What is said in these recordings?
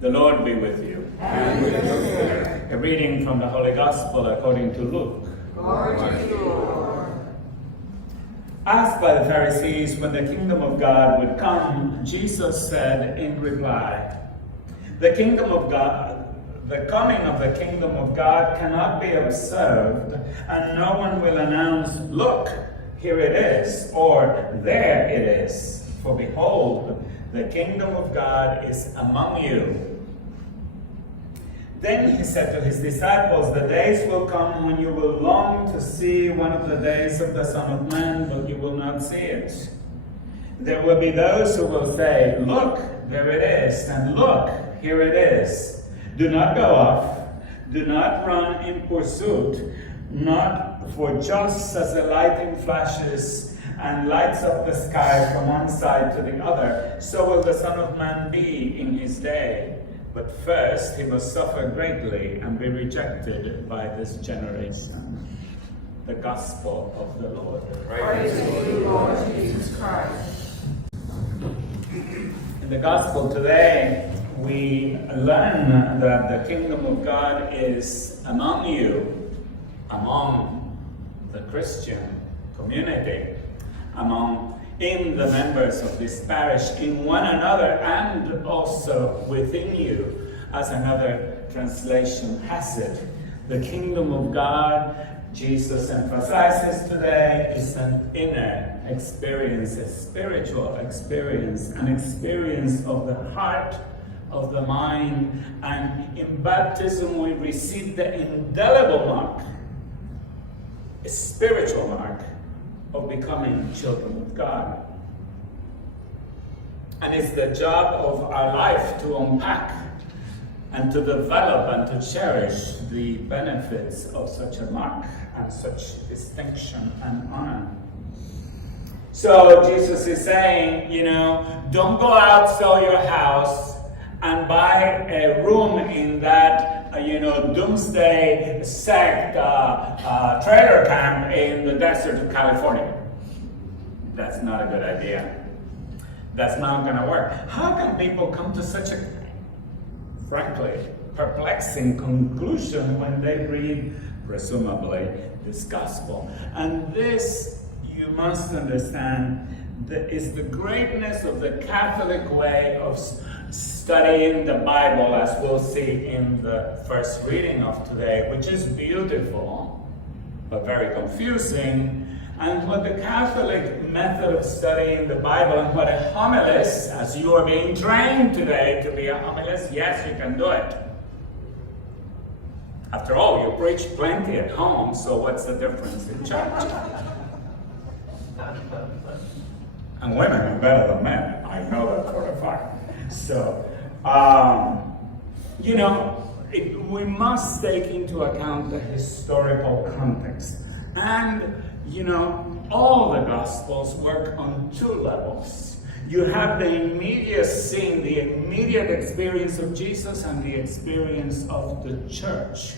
The Lord be with you. And with your spirit. A reading from the Holy Gospel according to Luke. Glory to you, Lord. Asked by the Pharisees when the kingdom of God would come, Jesus said in reply, the coming of the kingdom of God cannot be observed, and no one will announce, look, here it is, or there it is. For behold, the kingdom of God is among you. Then he said to his disciples, the days will come when you will long to see one of the days of the Son of Man, but you will not see it. There will be those who will say, look, there it is, and look, here it is. Do not go off, do not run in pursuit, not for just as the lightning flashes and lights up the sky from one side to the other, so will the Son of Man be in his day. But first he must suffer greatly and be rejected by this generation. The Gospel of the Lord. Praise to you, Lord Jesus Christ. In the Gospel today, we learn that the kingdom of God is among you, among the Christian community, in the members of this parish, in one another, and also within you, as another translation has it. The kingdom of God, Jesus emphasizes today, is an inner experience, a spiritual experience, an experience of the heart, of the mind, and in baptism we receive the indelible mark, a spiritual mark, of becoming children of God. And it's the job of our life to unpack and to develop and to cherish the benefits of such a mark and such distinction and honor. So Jesus is saying, don't go out, sell your house, and buy a room in that doomsday sect trailer camp in the desert of California. That's not a good idea. That's not going to work. How can people come to such a, frankly, perplexing conclusion when they read, presumably, this gospel? And this, you must understand, is the greatness of the Catholic way of studying the Bible, as we'll see in the first reading of today, which is beautiful, but very confusing. And what the Catholic method of studying the Bible, and what a homilist, as you are being trained today to be a homilist, yes, you can do it. After all, you preach plenty at home, so what's the difference in church? And women are better than men. I know that for a fact. So, we must take into account the historical context. And, all the Gospels work on two levels. You have the immediate scene, the immediate experience of Jesus and the experience of the church.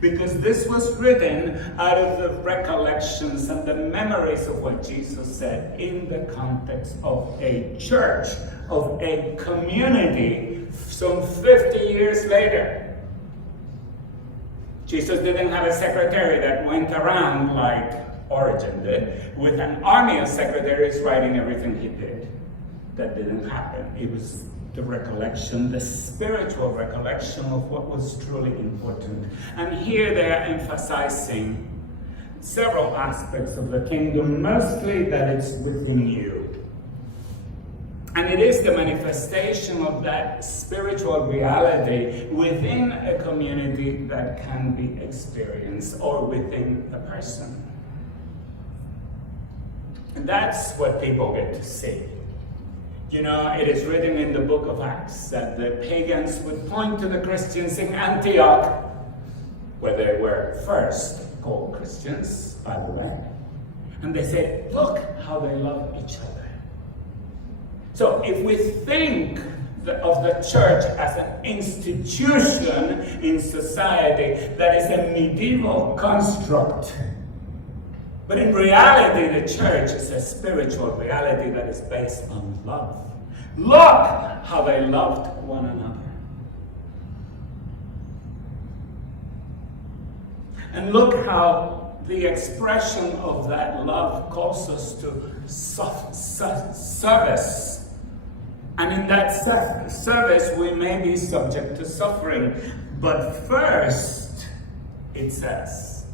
Because this was written out of the recollections and the memories of what Jesus said in the context of a church, of a community, some 50 years later. Jesus didn't have a secretary that went around like Origen did, with an army of secretaries writing everything he did. That didn't happen. It was the recollection, the spiritual recollection of what was truly important. And here they are emphasizing several aspects of the kingdom, mostly that it's within you. And it is the manifestation of that spiritual reality within a community that can be experienced, or within a person. And that's what people get to see. It is written in the book of Acts that the pagans would point to the Christians in Antioch, where they were first called Christians, by the way. And they say, look how they love each other. So if we think of the church as an institution in society that is a medieval construct, but in reality, the church is a spiritual reality that is based on love. Look how they loved one another. And look how the expression of that love calls us to service. And in that service, we may be subject to suffering. But first, it says,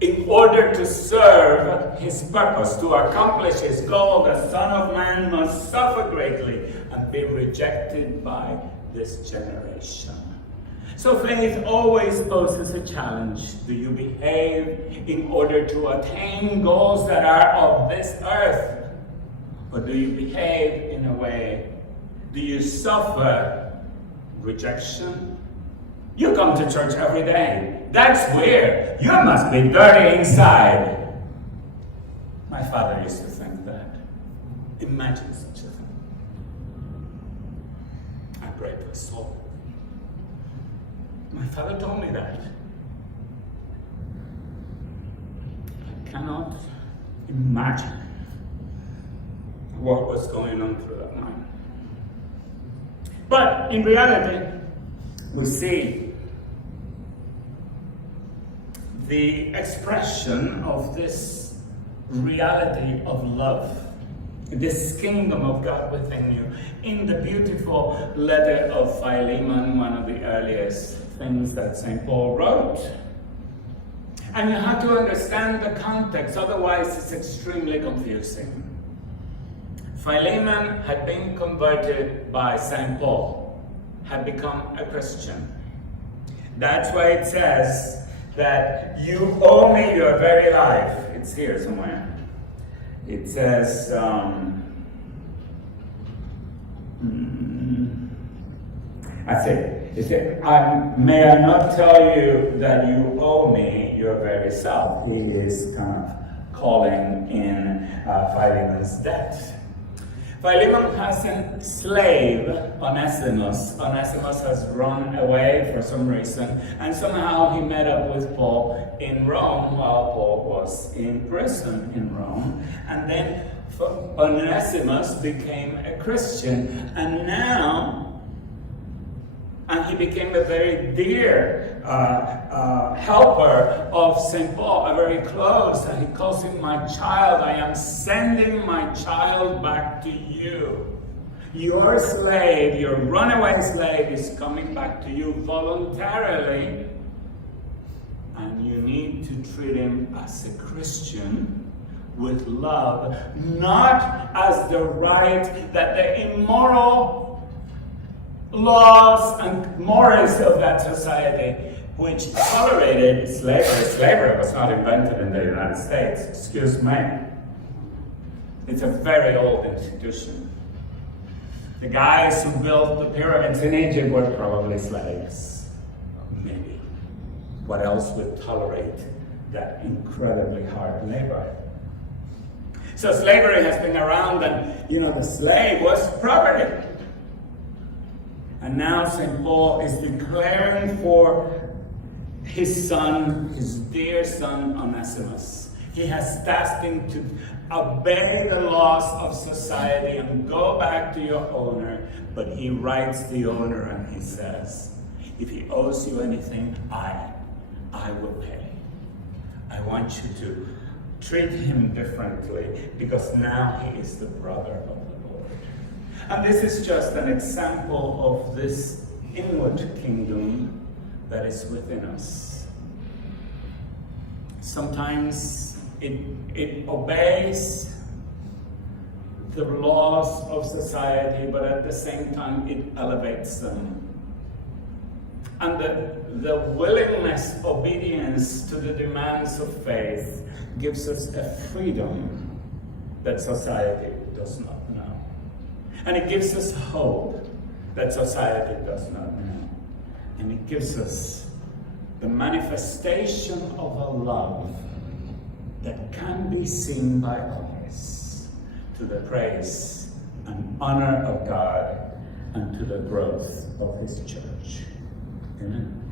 in order to serve his purpose, to accomplish his goal, the Son of Man must suffer greatly and be rejected by this generation. So faith always poses a challenge. Do you behave in order to attain goals that are of this earth? Or do you behave in a way? Do you suffer rejection? You come to church every day. That's weird. You must be dirty inside. My father used to think that. Imagine such a thing. I break his soul. My father told me that. I cannot imagine what was going on through that mind. But in reality, we see the expression of this reality of love, this kingdom of God within you, in the beautiful letter of Philemon, one of the earliest things that St. Paul wrote. And you have to understand the context, otherwise it's extremely confusing. Philemon had been converted by St. Paul, had become a Christian. That's why it says that you owe me your very life. It's here somewhere. It says, I say, may I not tell you that you owe me your very self? He is kind of calling in Philemon's debt. Philemon has a slave, Onesimus. Onesimus has run away for some reason, and somehow he met up with Paul in Rome while Paul was in prison in Rome. And then Onesimus became a Christian, and he became a very dear helper of St. Paul, a very close, and he calls him my child. I am sending my child back to you. Your slave, your runaway slave, is coming back to you voluntarily, and you need to treat him as a Christian with love, not as the right that the immoral laws and mores of that society which tolerated slavery. Slavery was not invented in the United States, excuse me. It's a very old institution. The guys who built the pyramids in Egypt were probably slaves. Maybe. What else would tolerate that incredibly hard labor? So slavery has been around, and the slave was property. And now St. Paul is declaring for his son, his dear son Onesimus. He has tasked him to obey the laws of society and go back to your owner. But he writes the owner and he says, if he owes you anything, I will pay. I want you to treat him differently, because now he is the brother of the Lord. And this is just an example of this inward kingdom that is within us. Sometimes it obeys the laws of society, but at the same time it elevates them. And the willingness, obedience to the demands of faith gives us a freedom that society does not know. And it gives us hope that society does not know. And it gives us the manifestation of a love that can be seen by others, to the praise and honor of God and to the growth of His church. Amen.